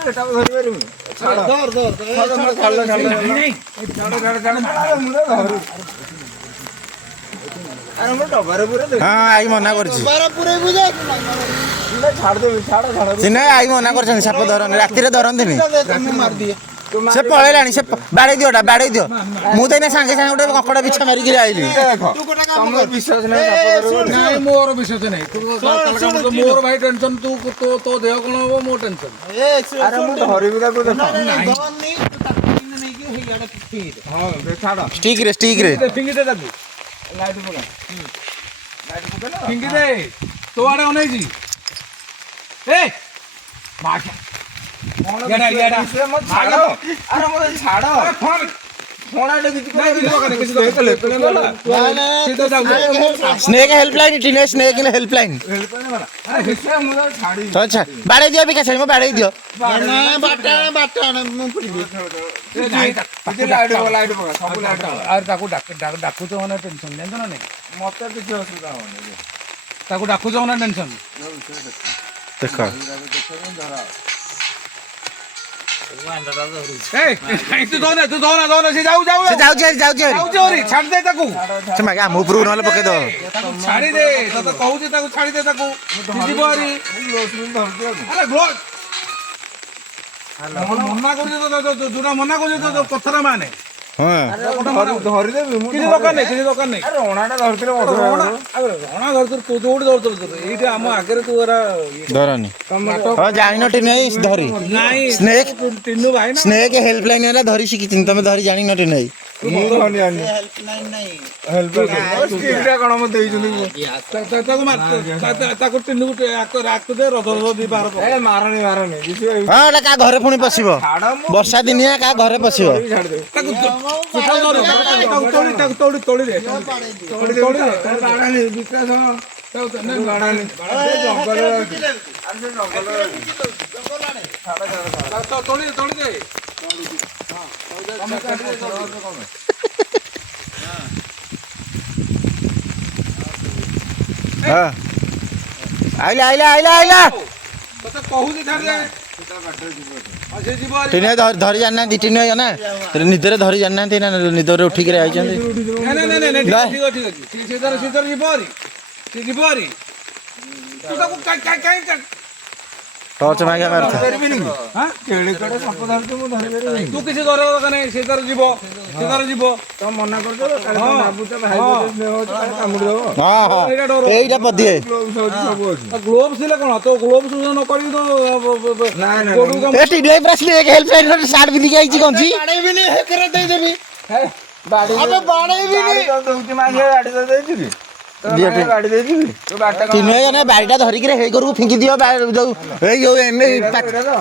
ଏଟା ଧରି ପାରିବି ଛାଡ ଆରେ ମୁଁ ଡବାରେ ପୁରା ଦେ ହଁ ଆଇ ମନା କରୁଛି ଛାଡିଦେବି ଛାଡ ଚିହ୍ନା ଆଇ ମନା କରୁଛନ୍ତି ସାପ ଧରନି ରାତିରେ ଧରନ୍ତିନି ମାରିଦିଏ ସେ ପଳେଇଲାଣି ସେ ବାଡେଇ ଦିଅଟା ବାଡେଇ ଦିଅ ମୁଁ ତ ଏଇନା ସାଙ୍ଗେ ସାଙ୍ଗେ ଗୋଟେ କଙ୍କଡା ବିଛା ମାରିକି ଆଇଲି ତମର ବିଶ୍ୱାସ ନାହିଁ ସାପ ଧରିବ ନାଇଁ ମୋର ବିଶ୍ୱାସ ନାହିଁ ମୋର ଭାଇ ଟେନସନ ତୁ ତୋ ଦେହ କଣ ହବ ମୋ ଟେନସନ ଆରେ ମୁଁ ଧରିବି ତାକୁ ଦେଖ ହଁ ଛାଡ ଷ୍ଟିକ୍ ରେ ଫିଙ୍ଗି ଦେ ତାକୁ ଲାଇଟ୍ ପକା ଫିଙ୍ଗି ଦେ ତୋ ଆଡେ ଅନେଇଛି ଏ ମାଛ ଆରେ ମତେ ଛାଡ ଫଣାଟେ କିଛି ସ୍ନେକ୍ ହେଲ୍ପଲାଇନ୍ ଟିନେ ସ୍ନେକ୍ ହେଲ୍ପଲାଇନ୍ ଆଚ୍ଛା ବାଡେଇ ଦିଅ ବିକାଶ ଭାଇ ବାଡେଇ ଦିଅ ତାକୁ ଡାକୁଛ ମାନେ ଟେନସନ ଜାଣିଛ ନା ନାଇଁ ମତେ କିଛି ଅସୁବିଧା ହବନି ତାକୁ ଡାକୁଛ ମାନେ ଟେନସନ ଦେଖ ତୁ ଦଉନା ସେ ଯାଉଛି ଛାଡି ଦେ ତାକୁ ସେ ମାଗା ଆମ ଉପରକୁ ନହେଲେ ପକେଇ ଦବ ଛାଡି ଦେ ତତେ କହୁଛି ତାକୁ ଛାଡି ଦେ ତାକୁ ଯିବ ଆରେ ମନା କରୁଛି ଯୋଉଟା ମନା କରୁଛି ତ କଥାଟା ମାନେ ଧରିଦେବି କିଛି ଦରକାର ନାହିଁ କିଛି ଦରକାର ନାହିଁ ରଣାଟା ଧରିଥିଲେ ରଣା ଧରୁଥିଲୁ ତୁ ଯୋଉଠି ଧରୁଥିଲୁ ଏଇଠି ଆମ ଆଗରେ ତୁ ଏରା ଧରନି ହଁ ଜାଣିନ ଟିନେ ଧରି ନାଇଁ ସ୍ନେକ୍ ତିନୁ ଭାଇ ନା ସ୍ନେକ୍ ହେଲ୍ପଲାଇନ୍ ହେଲା ଧରି ଶିଖିଥିଲି ତମେ ଧରି ଜାଣିନ ଟିନେ ମୁଁ ଜାଣିନି କଣ ମତେ ଦେଇଛନ୍ତି ତାକୁ ତିନୁକୁ ରାକୁ ଦେ ରଧ ଦି ବାର ମାରନି ହଁ ଏଟା କାହା ଘରେ ପୁଣି ପଶିବ ବର୍ଷା ଦିନିଆ କାହା ଘରେ ପଶିବ ତୋଳି ଦେ ବିଶ୍ୱାସ ତୋଳି ଦେ ଆଇଲା ତତେ କହୁଛି ଛାଡି ଦେ ସେ ଯିବ ଟିନେ ଧରି ଜାଣିନାହାନ୍ତି ଟିନେ ନା ନିଦରେ ଧରି ଜାଣିନାହାନ୍ତି ନା ନିଦରେ ଉଠିକିରି ଆଇଛନ୍ତି ଠିକ ଅଛି ସେ ଯିବ ଆରି ତୁ ତାକୁ କାଇଁ ଟର୍ଚ୍ଚ ମାଗିଆ ମାରୁଥା ତୁ କିଛି ଧରିବା ଦରକାର ନାହିଁ ସେ ତାର ଯିବ ମନା କରିଦେବ କାମୁଡିଦବ ହଁ ହଁ ଏଇଟା ପଦିଏ ଗ୍ଲୋଭ୍ସ ଥିଲେ କଣ ତୋ ଗ୍ଲୋଭ୍ସ ନ କରିକି ତ ପୁରା ସ୍ନେକ୍ ହେଲ୍ପଲାଇନ୍ ସାର୍ଟ ପିନ୍ଧିକି ଆଇଛି କଞ୍ଚି ବାଡିଟା ଧରିକି ହେଇ କରକୁ ଫିଙ୍ଗି ଦିଅ ଯୋଉ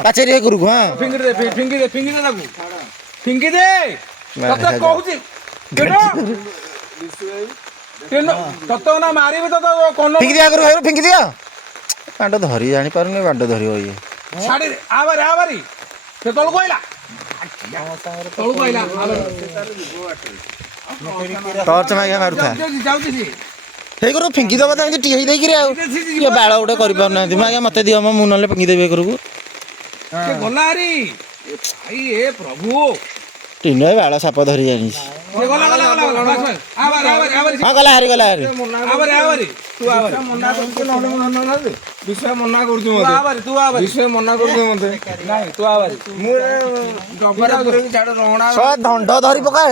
ପାଚେରୀ ହେଇ କରକୁ ହଁ ଫିଙ୍ଗି ଦେ ତାକୁ ଫିଙ୍ଗି ଦେ ତତେ କହୁଛି ତତେ ନା ମାରିବି ତ ଫିଙ୍ଗି ଦିଅ ଆଗରୁ ଫିଙ୍ଗି ଦିଅ ବାଡ ଧରି ଜାଣିପାରୁନି ବାଡ ଧରିବ ଇଏ ଛାଡି ଆବାରି ସେ ତଳକୁ ଆଇଲା ଟର୍ଚ୍ଚ ମାଗିଆ ମାରୁଥା ଯାଉଛି ସିଏ ହେଇ କରକୁ ଫିଙ୍ଗି ଦବ ତ ଏମିତି ଟିଏ ଦେଇକିରି ଆଉ ଇଏ ବାଳ ଗୋଟେ କରିପାରୁନାହାନ୍ତି ମୁଁ ଆଜ୍ଞା ମତେ ଦିଅ ମୁଁ ନହେଲେ ଫିଙ୍ଗିଦେବି ଏ କରକୁ ଗଲା ଆରି ଭାଇ ଏ ପ୍ରଭୁ ଟିନେ ବାଳ ସାପ ଧରି ଜାଣିଛି ହଁ ଗଲା ହାରି ବିଶ୍ୱ ମନା କରୁଛୁ ମତେ ଦଣ୍ଡ ଧରି ପକା